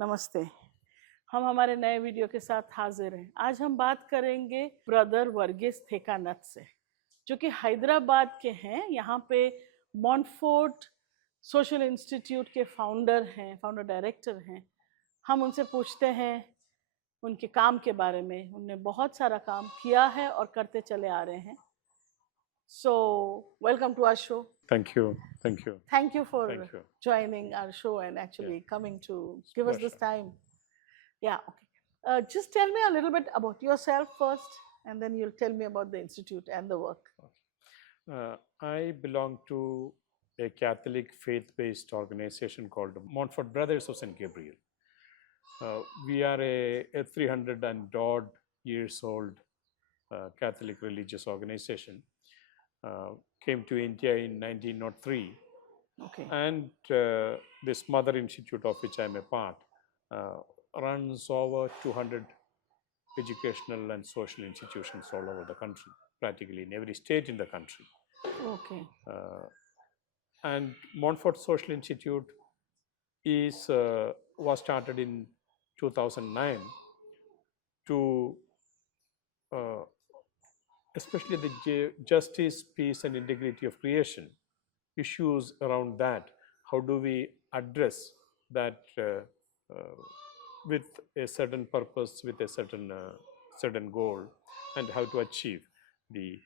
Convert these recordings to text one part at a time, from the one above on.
नमस्ते। हम हमारे नए वीडियो के साथ हाजिर हैं। आज हम बात करेंगे ब्रदर वर्गीस थेकानथ से, जो कि हैदराबाद के हैं। यहाँ पे मॉन्टफोर्ट सोशल इंस्टीट्यूट के फाउंडर डायरेक्टर हैं। हम उनसे पूछते हैं उनके काम के बारे में। उन्होंने बहुत सारा काम किया है और करते चले आ रहे हैं। So, welcome to our show. Thank you. Thank you. Thank you for Thank you. joining our show and actually coming to give us this time. Yeah, okay. Just tell me a little bit about yourself first, and then you'll tell me about the institute and the work. I belong to a Catholic faith-based organization called Montfort Brothers of St. Gabriel. We are a 300 and odd years old Catholic religious organization. Came to India in 1903. Okay. And this mother institute of which I am a part runs over 200 educational and social institutions all over the country, practically in every state in the country. Okay. And Montfort Social Institute was started in 2009 to especially the justice, peace, and integrity of creation issues around that. How do we address that with a certain purpose, with a certain goal, and how to achieve the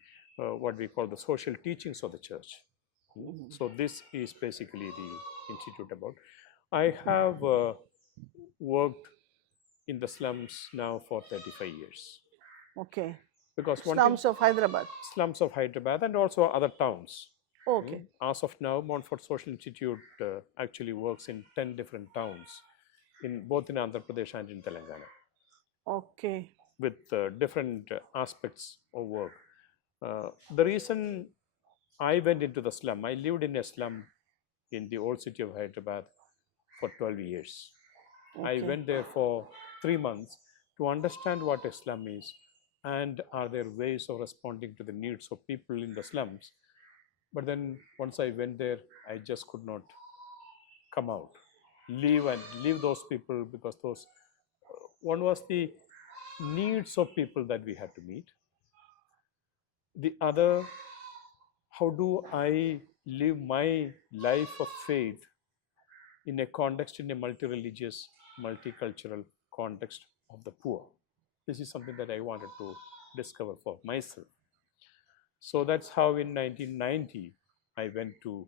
what we call the social teachings of the church. So this is basically the institute about. I have worked in the slums now for 35 years. Okay. Because slums of Hyderabad. Slums of Hyderabad and also other towns. Okay. As of now, Montfort Social Institute actually works in 10 different towns, both in Andhra Pradesh and in Telangana. Okay. With different aspects of work. The reason I went into the slum, I lived in a slum in the old city of Hyderabad for 12 years. Okay. I went there for 3 months to understand what a slum is and are there ways of responding to the needs of people in the slums. But then once I went there, I just could not come out, leave those people, because one was the needs of people that we had to meet. The other, how do I live my life of faith in a context, in a multi-religious, multicultural context of the poor? This is something that I wanted to discover for myself. So that's how in 1990, I went to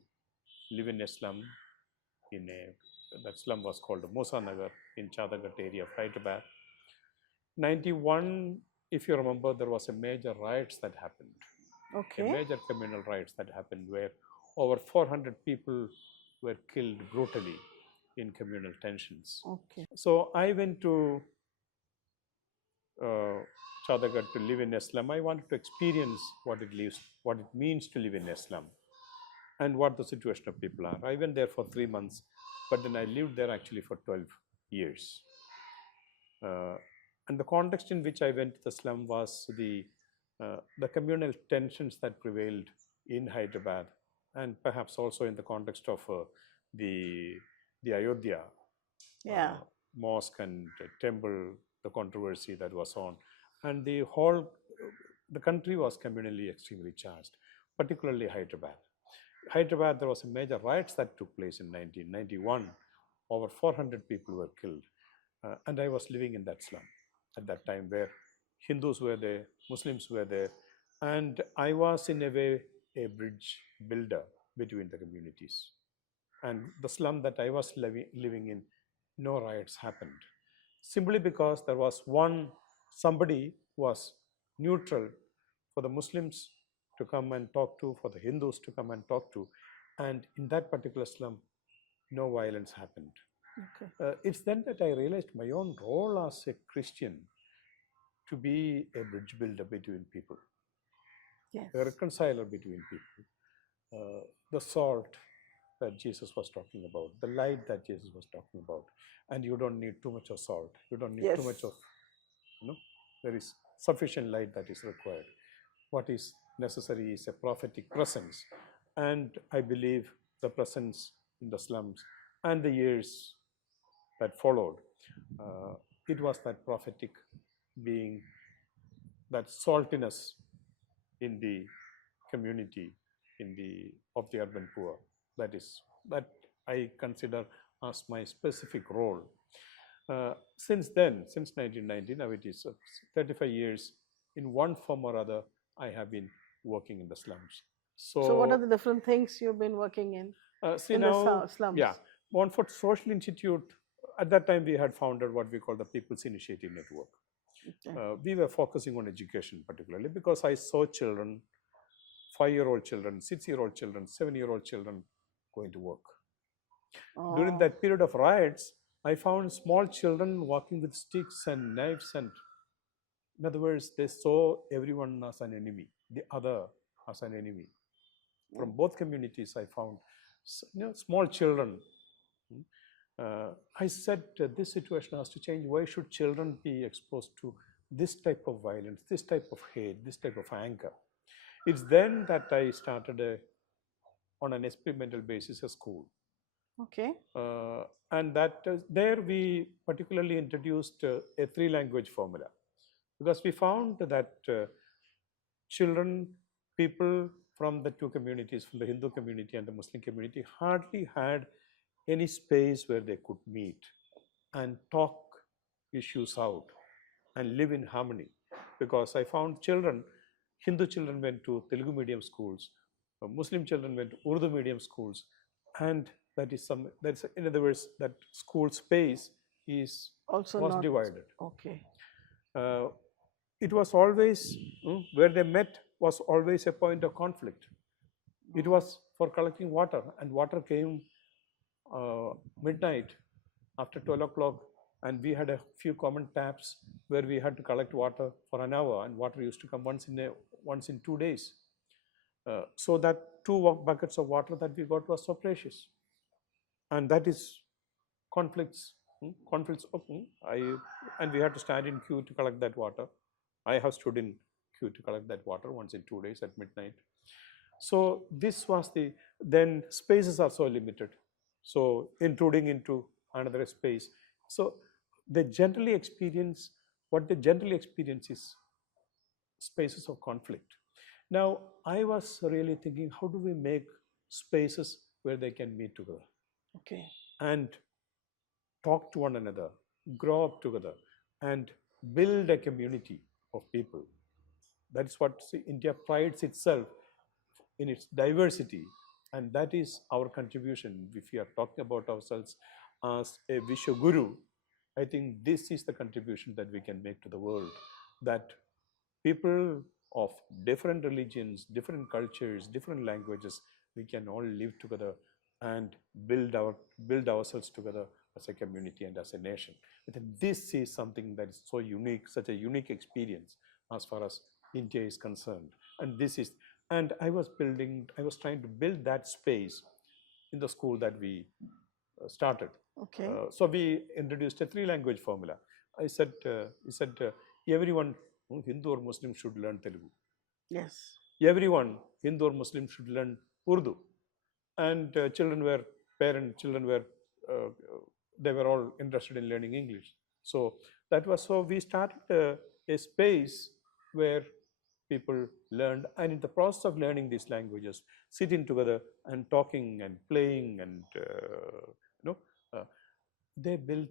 live in a slum. That slum was called Musa Nagar in Chadagat area of Hyderabad. 91, if you remember, there was a major riots that happened. Okay. A major communal riots that happened where over 400 people were killed brutally in communal tensions. Okay. So I went to Chadagat to live in a slum. I wanted to experience what it means to live in a slum and what the situation of people are. I went there for 3 months, but then I lived there actually for 12 years. And the context in which I went to the slum was the communal tensions that prevailed in Hyderabad, and perhaps also in the context of the Ayodhya mosque and temple, the controversy that was on, and the country was communally extremely charged, particularly Hyderabad. Hyderabad, there was a major riots that took place in 1991. Over 400 people were killed, and I was living in that slum at that time, where Hindus were there, Muslims were there, and I was in a way a bridge builder between the communities. And the slum that I was living in, no riots happened, simply because there was somebody who was neutral for the Muslims to come and talk to, for the Hindus to come and talk to, and in that particular slum, no violence happened. Okay. It's then that I realized my own role as a Christian to be a bridge builder between people, a reconciler between people, the salt that Jesus was talking about, the light that Jesus was talking about. And you don't need too much of salt. You don't need too much of, there is sufficient light that is required. What is necessary is a prophetic presence. And I believe the presence in the slums and the years that followed it was that prophetic being, that saltiness in the community, of the urban poor. That I consider as my specific role. Since then, since 1990, now it is 35 years, in one form or other, I have been working in the slums. So what are So, the different things you've been working in see in the now, slums? yeah, Montfort Social Institute, at that time we had founded what we call the People's Initiative Network. Okay. We were focusing on education particularly because I saw children, 5-year-old children, 6-year-old children, 7-year-old children going to work. During Oh, that period of riots, I found small children walking with sticks and knives, and in other words, they saw everyone as an enemy, the other as an enemy. From both communities, I found small children. I said this situation has to change. Why should children be exposed to this type of violence, this type of hate, this type of anger? It's then that I started on an experimental basis a school. okay. And that there we particularly introduced a 3-language formula, because we found that children, people from the two communities, from the Hindu community and the Muslim community, hardly had any space where they could meet and talk issues out and live in harmony. Because I found children, Hindu children went to Telugu medium schools, Muslim children went to Urdu medium schools, and that's in other words, that school space Also was not divided. okay. It was always where they met was always a point of conflict. It was for collecting water, and water came midnight after 12 o'clock, and we had a few common taps where we had to collect water for an hour, and water used to come once in 2 days. So that 2 buckets of water that we got was so precious, and that is conflicts. Conflicts. And we had to stand in queue to collect that water. I have stood in queue to collect that water once in 2 days at midnight. So this was then spaces are so limited. So intruding into another space. So what they generally experience is spaces of conflict. Now, I was really thinking, how do we make spaces where they can meet together? Okay. And talk to one another, grow up together, and build a community of people. That is what India prides itself in its diversity, and that is our contribution. If we are talking about ourselves as a Vishwaguru, I think this is the contribution that we can make to the world, that people of different religions, different cultures, different languages, we can all live together and build ourselves together as a community and as a nation. I think this is something that is so unique, such a unique experience as far as India is concerned. And I was trying to build that space in the school that we started. Okay. So we introduced a 3-language formula. I said, everyone, Hindu or Muslim, should learn Telugu. Yes. Everyone, Hindu or Muslim, should learn Urdu. And children were they were all interested in learning English. So we started a space where people learned, and in the process of learning these languages, sitting together and talking and playing, and they built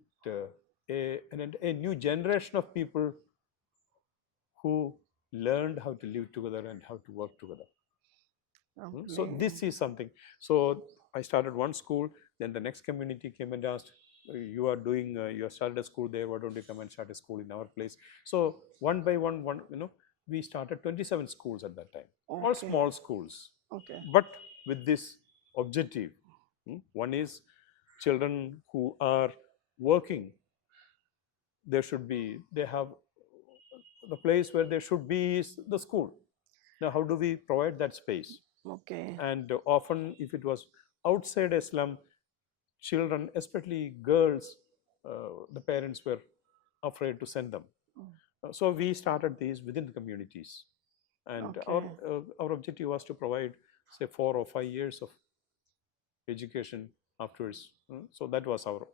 a new generation of people who learned how to live together and how to work together. So this is something. So I started one school, then the next community came and asked, you have started a school there, why don't you come and start a school in our place? So one by one, we started 27 schools at that time, all small schools. Okay. But with this objective, one is children who are working, they have the place where they should be is the school. Now, how do we provide that space? Okay. And often, if it was outside a slum, children, especially girls, the parents were afraid to send them. So we started these within the communities, and our objective was to provide, say, 4 or 5 years of education afterwards. So that was our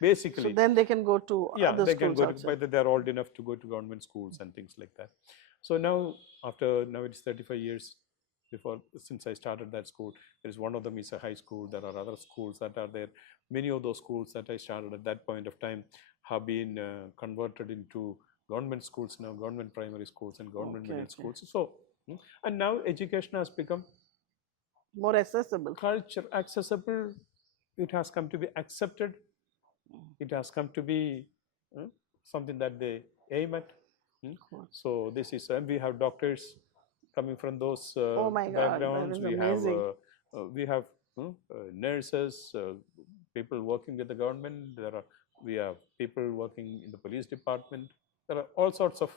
Basically. So then they can go to Yeah, other they can schools go to, outside. whether they're old enough to go to government schools and things like that. So now, now it's 35 years since I started that school. There is one of them is a high school. There are other schools that are there. Many of those schools that I started at that point of time have been converted into government schools now, government primary schools and government middle schools. So, and now education has become more accessible. Culture accessible. It has come to be accepted. It has come to be something that they aim at. So this is, and we have doctors coming from those Oh my God, backgrounds. that is amazing. We have nurses, people working with the government. We have people working in the police department. There are all sorts of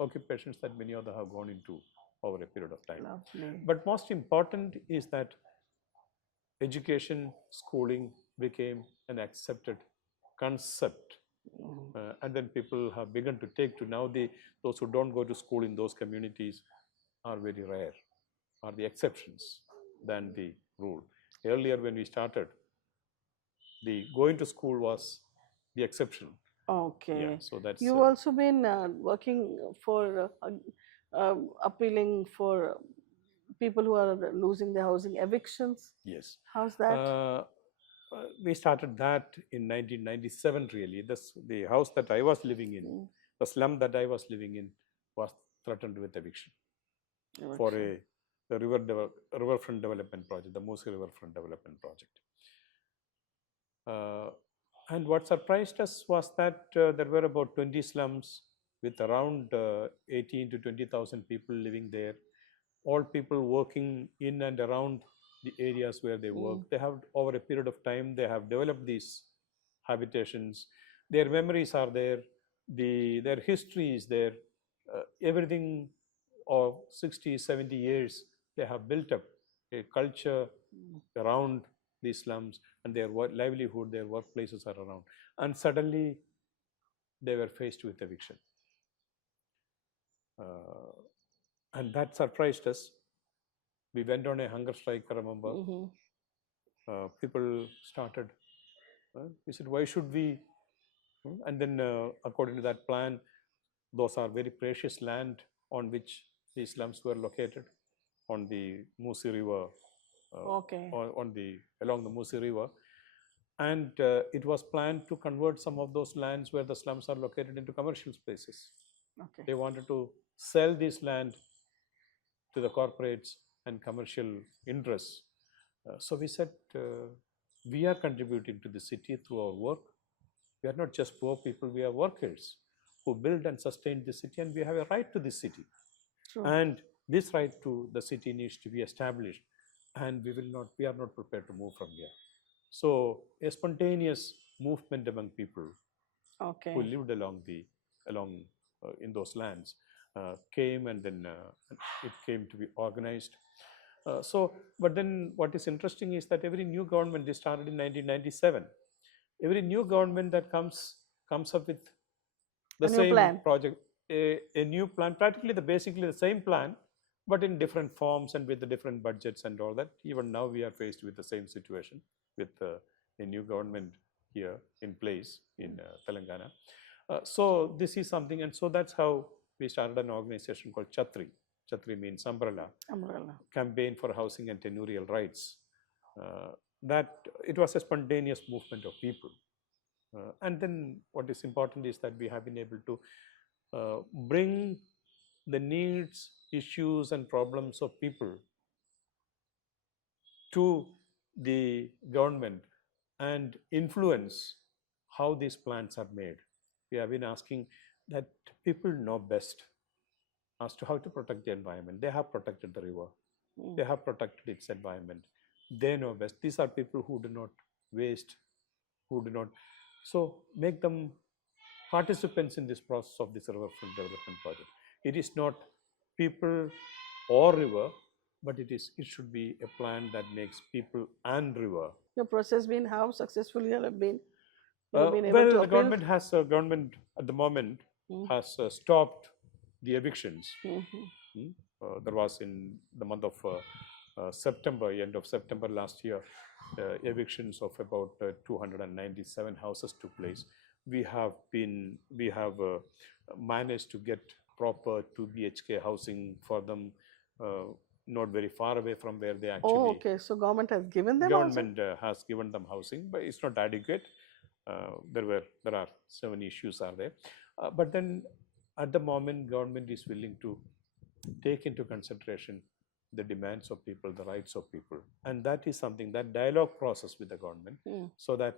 occupations that many of them have gone into over a period of time. Lovely. But most important is that education, schooling became an accepted concept. And then people have begun to take to now those who don't go to school in those communities are very rare, are the exceptions than the rule. Earlier when we started, the going to school was the exception. Okay. Yeah, so that's You've also been working for appealing for people who are losing their housing, evictions. Yes. How's that? We started that in 1997 really. The house that I was living in, the slum that I was living in was threatened with eviction for the riverfront development project, the Moosi Riverfront Development Project. And what surprised us was that there were about 20 slums with around 18 to 20,000 people living there, all people working in and around the areas where they work. They have, over a period of time, they have developed these habitations. Their memories are there. Their history is there. Everything of 60, 70 years, they have built up a culture around these slums, and their livelihood, their workplaces are around. And suddenly, they were faced with eviction. And that surprised us. We went on a hunger strike, I remember. People started, we said, why should we? And then according to that plan, those are very precious land on which these slums were located on the Moosi River, along the Moosi River. And it was planned to convert some of those lands where the slums are located into commercial spaces. They wanted to sell this land to the corporates and commercial interests. So we said, we are contributing to the city through our work. We are not just poor people, we are workers who build and sustain the city, and we have a right to this city. True. And this right to the city needs to be established, and we are not prepared to move from here. So a spontaneous movement among people who lived in those lands came, and then it came to be organized. But then what is interesting is that every new government, they started in 1997, every new government that comes up with the same project, a new plan, practically basically the same plan, but in different forms and with the different budgets and all that. Even now we are faced with the same situation with a new government here in place in Telangana. So this is something, and so that's how we started an organization called Chhatri. Chhatri means umbrella. Campaign for Housing and Tenurial Rights. That it was a spontaneous movement of people. And then what is important is that we have been able to bring the needs, issues and problems of people to the government and influence how these plans are made. We have been asking that people know best as to how to protect the environment. They have protected the river. They have protected its environment. They know best. These are people who do not waste, who do not. So make them participants in this process of this riverfront development project. It is not people or river, but it should be a plan that makes people and river. Your process been how successful you have been? The government at the moment has stopped the evictions. There was in the month of September, end of September last year, evictions of about 297 houses took place. We have managed to get proper 2 BHK housing for them, not very far away from where they actually. Oh, okay. So government has given them housing? Government has given them housing, but it's not adequate. There are so many issues are there. But then at the moment, government is willing to take into consideration the demands of people, the rights of people. And that is something, that dialogue process with the government, so that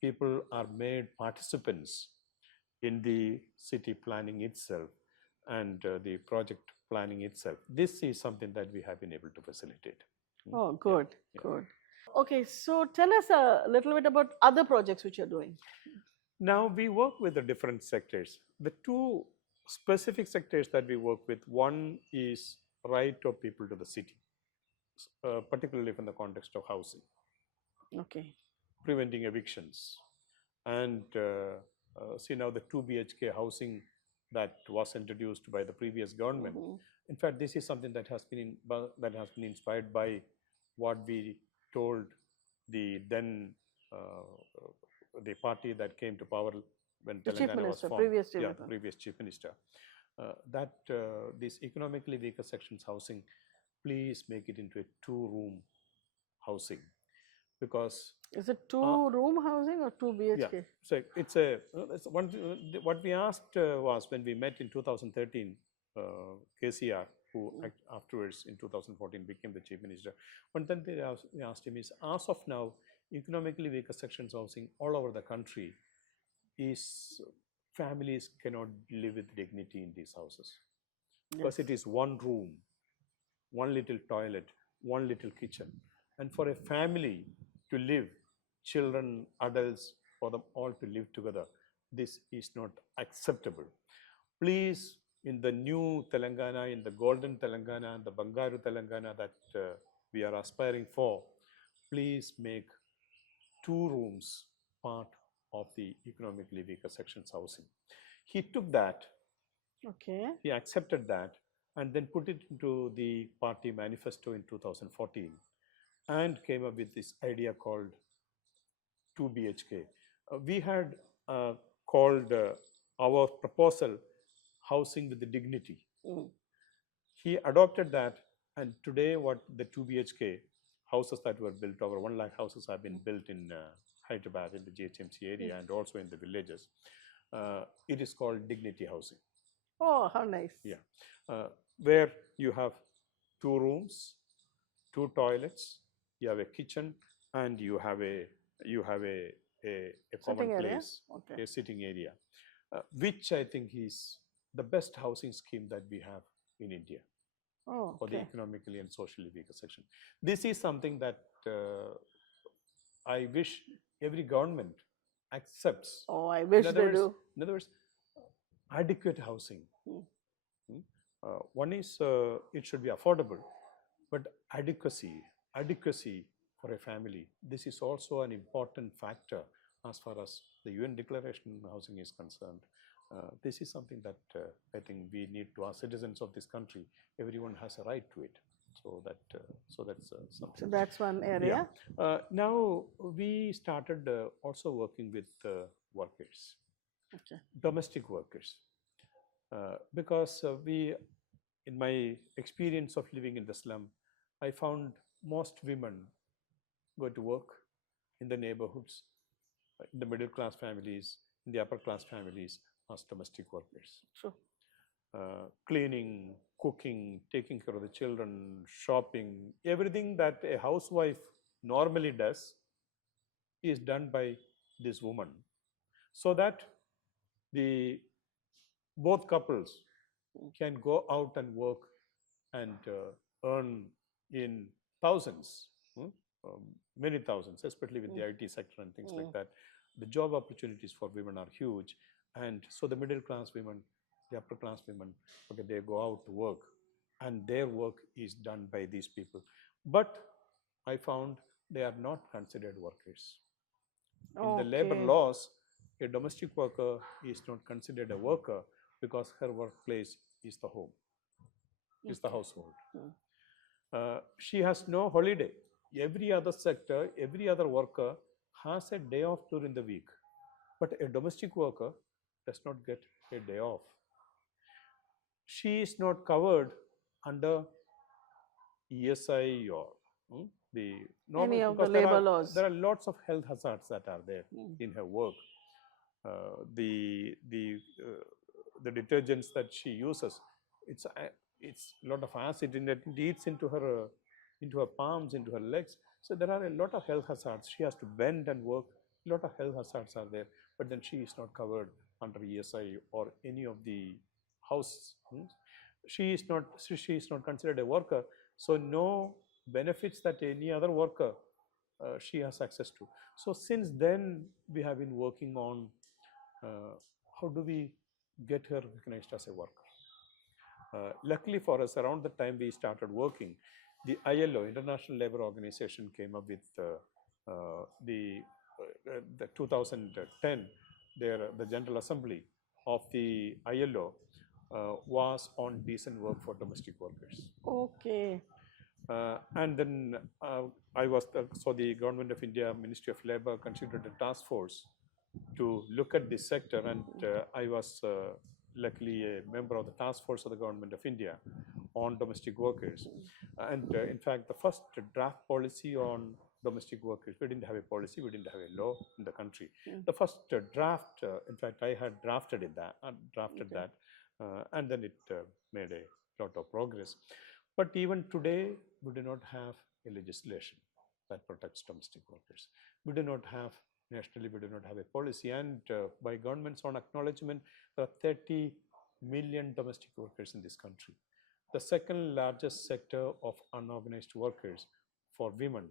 people are made participants in the city planning itself and the project planning itself. This is something that we have been able to facilitate. Oh, good, good. Okay, so tell us a little bit about other projects which you're doing. Now we work with the different sectors. The two specific sectors that we work with, one is right of people to the city, particularly from the context of housing. Okay. Preventing evictions. And see now the 2 BHK housing that was introduced by the previous government. In fact, this is something that has been inspired by what we told the then the party that came to power when the Telangana was formed. Previous Chief Minister. That this economically weaker sections housing, please make it into a 2-room housing. Because is it 2-room housing or 2 BHK? Yeah, so it's what we asked was, when we met in 2013, KCR, who afterwards in 2014 became the Chief Minister. One thing we asked him is, as of now, economically weaker sections housing all over the country is, families cannot live with dignity in these houses. Because it is 1 room, 1 little toilet, 1 little kitchen. And for a family to live, children, adults, for them all to live together, this is not acceptable. Please, in the new Telangana, in the golden Telangana, the Bangaru Telangana that we are aspiring for, please make 2 rooms part of the economically weaker sections housing. He took that, he accepted that, and then put it into the party manifesto in 2014 and came up with this idea called 2 BHK. We had called our proposal housing with the dignity. He adopted that, and today what the 2 BHK houses that were built, over 1 lakh houses have been built in Hyderabad, in the GHMC area, and also in the villages. It is called dignity housing. Oh, how nice. Yeah. Where you have 2 rooms, 2 toilets, you have a kitchen, and you have a common place, a sitting area, which I think is the best housing scheme that we have in India for the economically and socially weaker section. This is something that I wish every government accepts. Oh, I wish they do. In other words, adequate housing. One is it should be affordable, but adequacy for a family. This is also an important factor as far as the UN Declaration on Housing is concerned. This is something that I think we need to, as citizens of this country, everyone has a right to it. So that's something. So that's one area. Yeah. Now we started also working with workers, domestic workers, because in my experience of living in the slum, I found most women go to work in the neighborhoods, in the middle class families, in the upper class families, as domestic workers. Sure. Cleaning, cooking, taking care of the children, shopping, everything that a housewife normally does is done by this woman, so that both couples can go out and work and earn in thousands, many thousands, especially with the IT sector and things like that. The job opportunities for women are huge, and so the middle class women, the upper class women, they go out to work, and their work is done by these people. But I found they are not considered workers. In the labor laws, a domestic worker is not considered a worker because her workplace is the home, is the household. She has no holiday. Every other sector, every other worker has a day off during the week, but a domestic worker does not get a day off. She is not covered under ESI or the normal, Any of the because labor laws. there are lots of health hazards that are there Mm. in her work. The detergents that she uses, it's a lot of acid in it. It eats into her palms, into her legs. So there are a lot of health hazards. She has to bend and work. A lot of health hazards are there, but then she is not covered under ESI or any of the house. She is not considered a worker, so no benefits that any other worker she has access to. So since then we have been working on how do we get her recognized as a worker. Luckily for us, around the time we started working, the ILO, International Labour Organization, came up with the 2010, the General Assembly of the ILO was on decent work for domestic workers. Okay. And then so the Government of India, Ministry of Labour constituted a task force to look at this sector, and I was luckily a member of the task force of the Government of India on domestic workers. And in fact, the first draft policy on domestic workers, we didn't have a policy, we didn't have a law in the country. The first draft, in fact, I had drafted that, and then it made a lot of progress. But even today, we do not have a legislation that protects domestic workers. We do not have, nationally, we do not have a policy. And by government's own acknowledgement, there are 30 million domestic workers in this country. The second largest sector of unorganized workers for women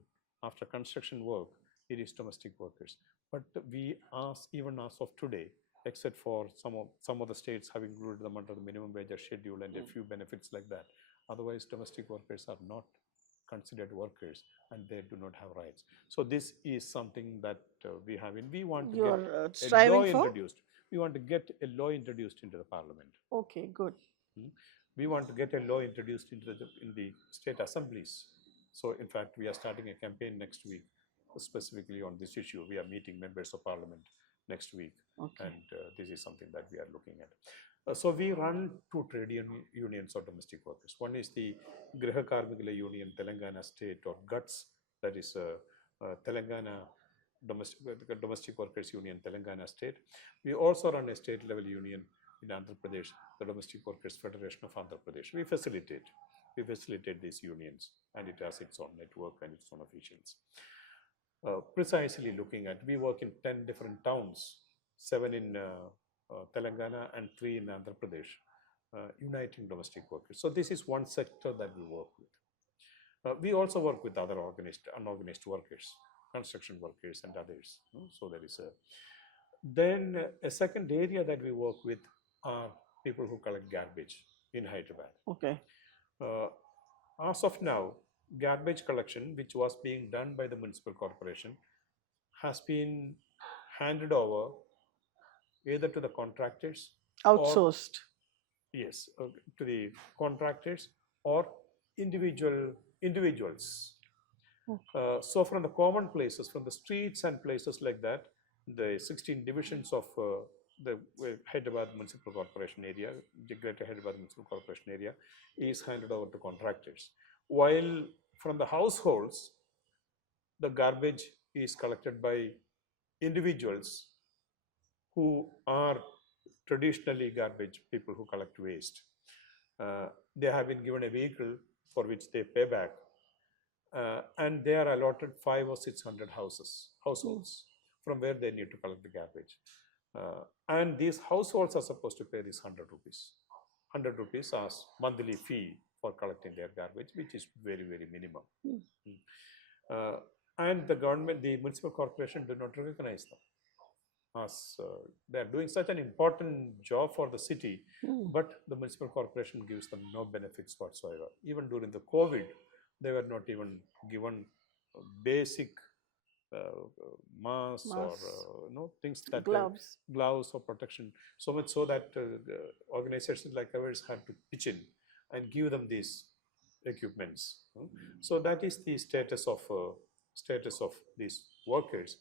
after construction work, it is domestic workers. But we ask, even as of today, except for some of the states have included them under the minimum wage schedule and a few benefits like that. Otherwise, domestic workers are not considered workers and they do not have rights. So this is something that we have in. We want to get a law introduced. We want to get a law introduced into the parliament. Okay, good. We want to get a law introduced into in the state assemblies. So in fact, we are starting a campaign next week specifically on this issue. We are meeting members of parliament next week, and this is something that we are looking at. So we run two trade unions of domestic workers. One is the Griha Karmikala Union, Telangana State, or GUTS, that is Telangana Domestic Workers Union, Telangana State. We also run a state level union in Andhra Pradesh, the Domestic Workers Federation of Andhra Pradesh. We facilitate these unions, and it has its own network and its own officials. Precisely looking at, we work in 10 different towns, 7 in Telangana and 3 in Andhra Pradesh, uniting domestic workers. So this is one sector that we work with. We also work with other unorganized workers, construction workers and others. So there is then a second area that we work with are people who collect garbage in Hyderabad. Okay. As of now, garbage collection, which was being done by the municipal corporation, has been handed over either to the contractors, outsourced. Yes, to the contractors or individuals. So from the common places, from the streets and places like that, the 16 divisions of the Hyderabad Municipal Corporation area, the Greater Hyderabad Municipal Corporation area, is handed over to contractors. While from the households, the garbage is collected by individuals who are traditionally garbage people who collect waste. They have been given a vehicle for which they pay back, and they are allotted 500 or 600 households from where they need to collect the garbage. And these households are supposed to pay this 100 rupees. 100 rupees as monthly fee for collecting their garbage, which is very, very minimum. And the government, the municipal corporation, do not recognize them as they are doing such an important job for the city, but the municipal corporation gives them no benefits whatsoever. Even during the COVID, they were not even given basic masks or things that gloves or protection. So much so that organizations like ours had to pitch in and give them these equipments. So that is the status of these workers.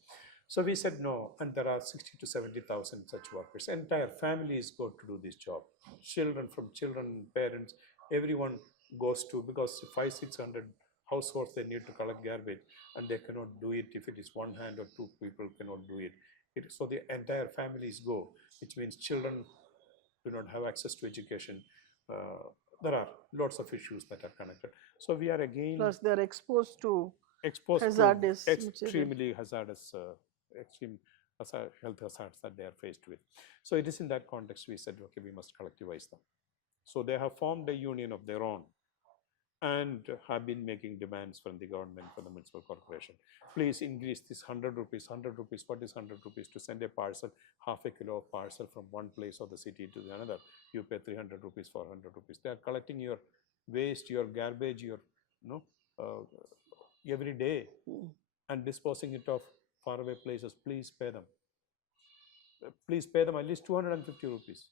So we said no, and there are 60 to 70,000 such workers. Entire families go to do this job. Children, parents, everyone goes to, because 500-600 households they need to collect garbage, and they cannot do it if it is one hand or two people cannot do it. So the entire families go, which means children do not have access to education. There are lots of issues that are connected. So we are again Plus, they're exposed to hazardous hazardous material. extremely hazardous, extreme health hazards that they are faced with. So it is in that context we said, okay, we must collectivize them. So they have formed a union of their own and have been making demands from the government, from the municipal corporation. Please increase this 100 rupees. 100 rupees, what is 100 rupees? To send a parcel, half a kilo of parcel from one place of the city to the another, you pay 300 rupees, 400 rupees. They are collecting your waste, your garbage, your every day and disposing it off faraway places. Please pay them. Please pay them at least 250 rupees.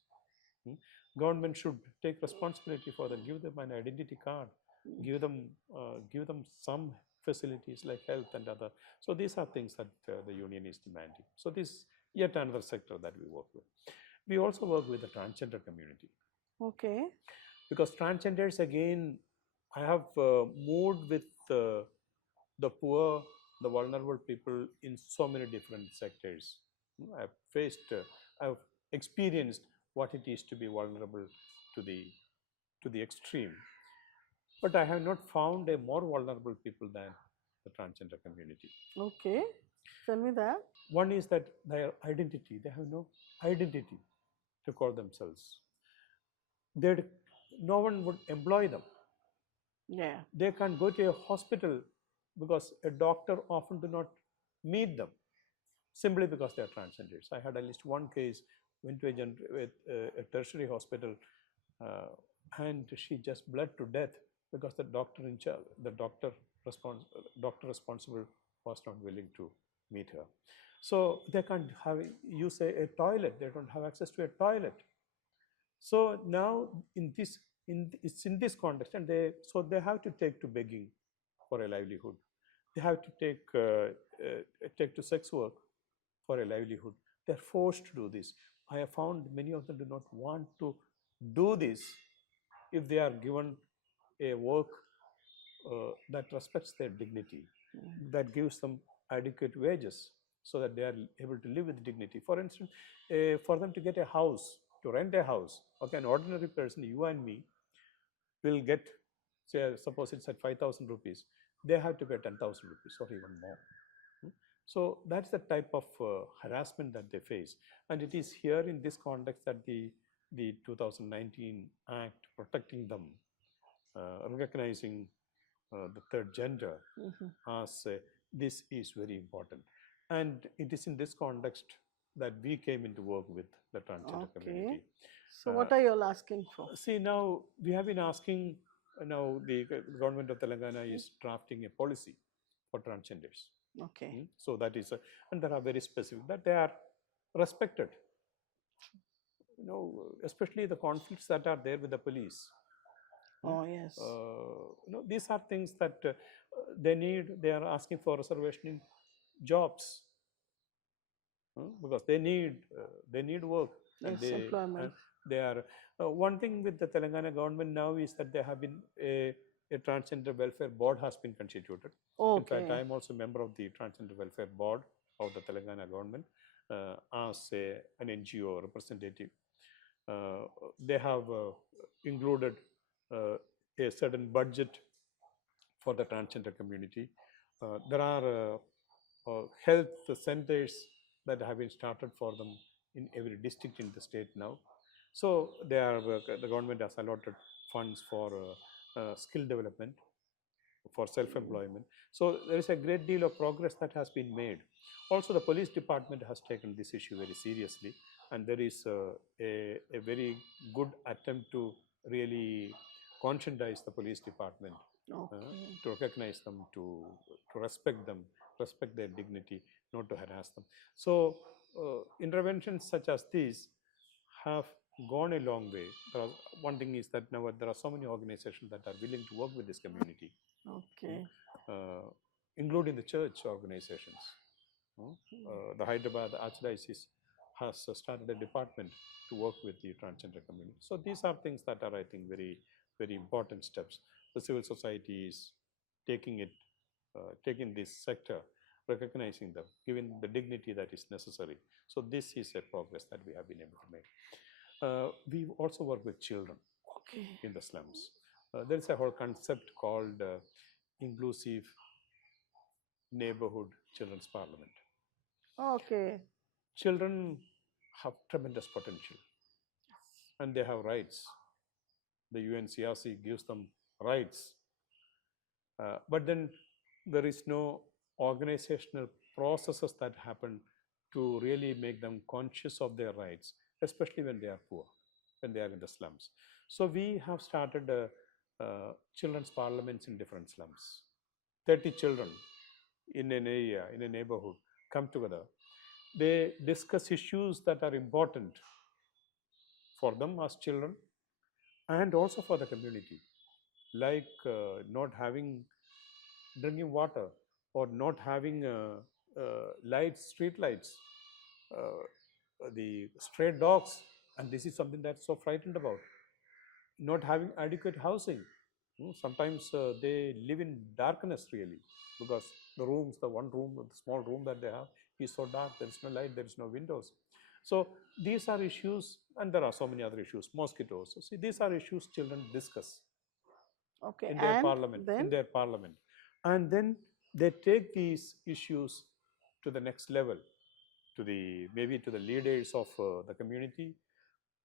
Government should take responsibility for them. Give them an identity card. Give them some facilities like health and other. So these are things that the union is demanding. So this is yet another sector that we work with. We also work with the transgender community. Okay. Because transgenders, again, I have moved with the poor, the vulnerable people in so many different sectors. I've faced, I've experienced what it is to be vulnerable to the extreme. But I have not found a more vulnerable people than the transgender community. Okay. Tell me that. One is that their identity, they have no identity to call themselves. No one would employ them. Yeah. They can't go to a hospital because a doctor often do not meet them simply because they are transgenders. I had at least one case, went to a tertiary hospital and she just bled to death because the doctor in charge, the doctor responsible was not willing to meet her. So they can't use a toilet. They don't have access to a toilet. So now it's in this context, and they have to take to begging for a livelihood. They have to take to sex work for a livelihood. They're forced to do this. I have found many of them do not want to do this if they are given a work that respects their dignity, that gives them adequate wages so that they are able to live with dignity. For instance, for them to get a house, to rent a house, okay, an ordinary person, you and me, will get, say, suppose it's at 5,000 rupees, they have to pay 10,000 rupees or even more. So that's the type of harassment that they face. And it is here in this context that the 2019 Act protecting them, recognizing the third gender as this is very important. And it is in this context that we came into work with the transgender community. So what are you all asking for? See, now we have been asking, now the government of Telangana is drafting a policy for transgenders. Okay. So that is, and there are very specific, that they are respected. Especially the conflicts that are there with the police. Oh, yes. These are things that they are asking for reservation in jobs because they need work. Yes, employment. They are one thing with the Telangana government now is that there have been a transgender welfare board has been constituted. Okay. In fact, I am also a member of the transgender welfare board of the Telangana government as an NGO representative. They have included a certain budget for the transgender community. There are health centers that have been started for them in every district in the state now. So the government has allotted funds for skill development, for self-employment. So there is a great deal of progress that has been made. Also, the police department has taken this issue very seriously, and there is a very good attempt to really conscientize the police department, to recognize them, to respect them, respect their dignity, not to harass them. So interventions such as these have gone a long way. One thing is that now there are so many organizations that are willing to work with this community, Okay. uh, including the church organizations. The Hyderabad Archdiocese has started a department to work with the transgender community. So these are things that are, I think, very, very important steps. The civil society is taking it, taking this sector, recognizing them, giving the dignity that is necessary. So this is a progress that we have been able to make. We also work with children Okay. in the slums. There is a whole concept called inclusive neighborhood children's parliament. Okay. Children have tremendous potential and they have rights. The UNCRC gives them rights, but then there is no organizational processes that happen to really make them conscious of their rights, especially when they are poor, when they are in the slums. So we have started children's parliaments in different slums. 30 children in an area, in a neighborhood, come together. They discuss issues that are important for them as children and also for the community, like not having drinking water or not having lights, street lights, the stray dogs, and this is something that's so frightened about. Not having adequate housing. Sometimes they live in darkness really because the rooms, the one room, the small room that they have is so dark. There is no light, there is no windows. So these are issues, and there are so many other issues. Mosquitoes. So see, these are issues children discuss Okay. in their And parliament, then? and then they take these issues to the next level, to the maybe to the leaders of the community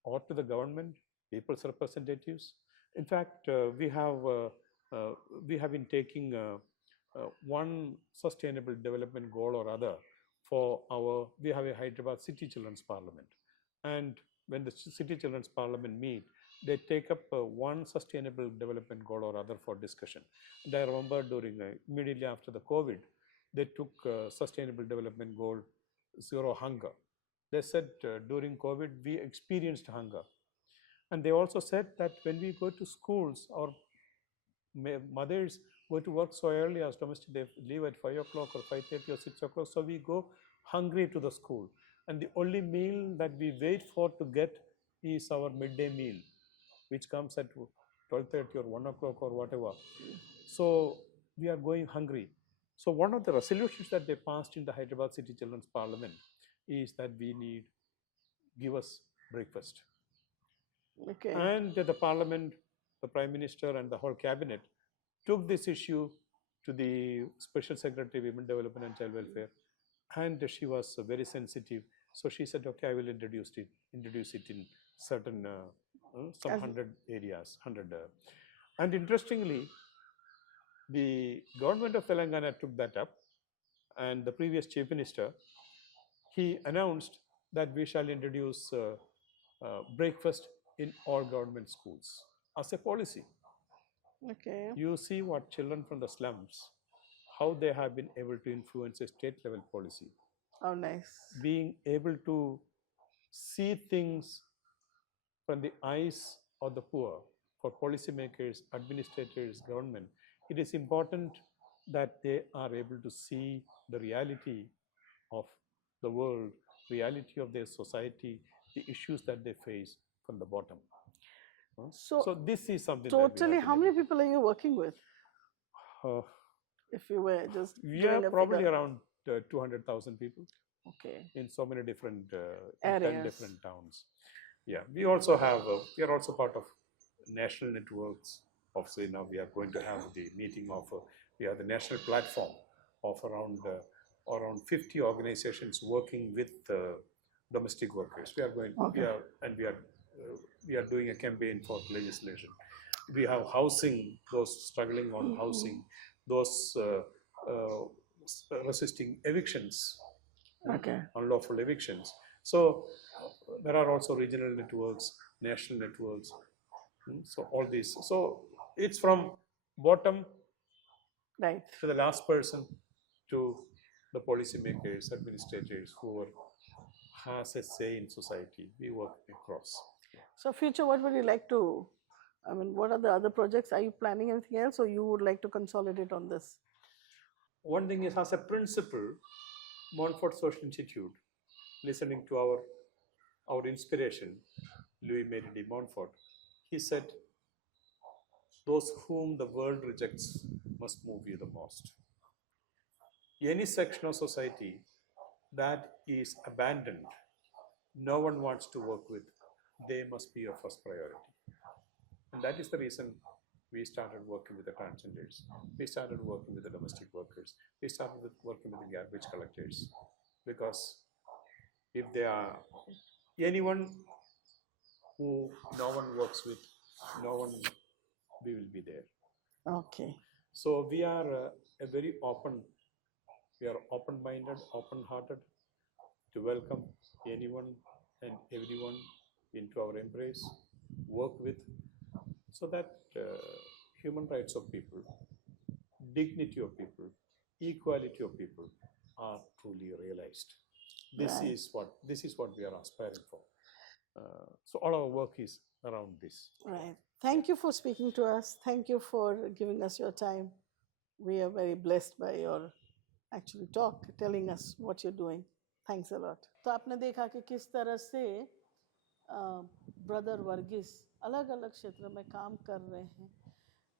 or to the government, people's representatives. In fact, uh, we have been taking one sustainable development goal or other for our. We have a Hyderabad City Children's Parliament, and when the City Children's Parliament meet, they take up one sustainable development goal or other for discussion. And I remember during immediately after the COVID, they took sustainable development goal zero hunger. They said during COVID we experienced hunger, and they also said that when we go to schools, our mothers go to work so early as domestic, they leave at 5 o'clock or 5:30 or 6 o'clock, so we go hungry to the school, and the only meal that we wait for to get is our midday meal, which comes at 12:30 or 1 o'clock or whatever. So we are going hungry. So one of the resolutions that they passed in the Hyderabad City Children's Parliament is that we need give us breakfast. Okay. And the parliament, the prime minister and the whole cabinet took this issue to the special secretary women development and child welfare, and she was very sensitive. So she said, okay, I will introduce it in certain some 100 areas, 100 and interestingly, the government of Telangana took that up, and the previous chief minister, he announced that we shall introduce breakfast in all government schools as a policy. Okay. You see what children from the slums, how they have been able to influence a state level policy, Oh, nice. being able to see things from the eyes of the poor. For policymakers, administrators, government, it is important that they are able to see the reality of the world, reality of their society, the issues that they face from the bottom. So this is something totally, that how many people are you working with? uh, If you were just we doing are a probably figure. around 200,000 people. Okay. In so many different Areas. 10 different towns. Yeah, we also have we are also part of national networks of, say, now we are going to have the meeting of we have the national platform of around 50 organizations working with domestic workers. We are going Okay. we are doing a campaign for legislation. We have housing, those struggling on housing, those resisting evictions, Okay. unlawful evictions. So there are also regional networks, national networks. So all these. So it's from bottom Right. to the last person to the policymakers, administrators, whoever has a say in society. We work across. So future, what would you like to, I mean, what are the other projects? Are you planning anything else, or you would like to consolidate on this? One thing is, as a principal, Montfort Social Institute, listening to our inspiration, Louis Marie de Montfort, he said, those whom the world rejects must move you the most. Any section of society that is abandoned, no one wants to work with, they must be your first priority. And that is the reason we started working with the transgenders. We started working with the domestic workers. We started working with the garbage collectors. Because if there are anyone who no one works with, no one, we will be there. Okay. So we are a very we are open-minded, open-hearted to welcome anyone and everyone into our embrace, work with, so that human rights of people, dignity of people, equality of people are truly realized. This Right. is what we are aspiring for. So all our work is around this. Right. Thank you for speaking to us. Thank you for giving us your time. We are very blessed by your actually talk, telling us what you're doing. Thanks a lot. तो आपने देखा कि किस तरह से brother Varghese अलग अलग क्षेत्र में काम कर रहे हैं.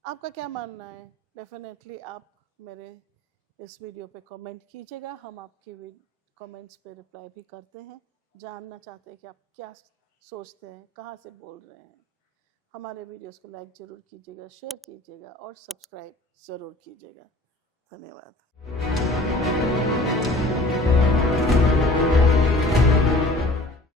आपका क्या मानना है? डेफिनेटली आप मेरे इस वीडियो पे कमेंट कीजिएगा. हम आपकी कमेंट्स पे रिप्लाई भी करते हैं. जानना चाहते हैं कि आप क्या सोचते हैं, कहाँ से बोल रहे हैं. हमारे वीडियोस को लाइक ज़रूर कीजिएगा, शेयर कीजिएगा और सब्सक्राइब ज़रूर कीजिएगा. धन्यवाद.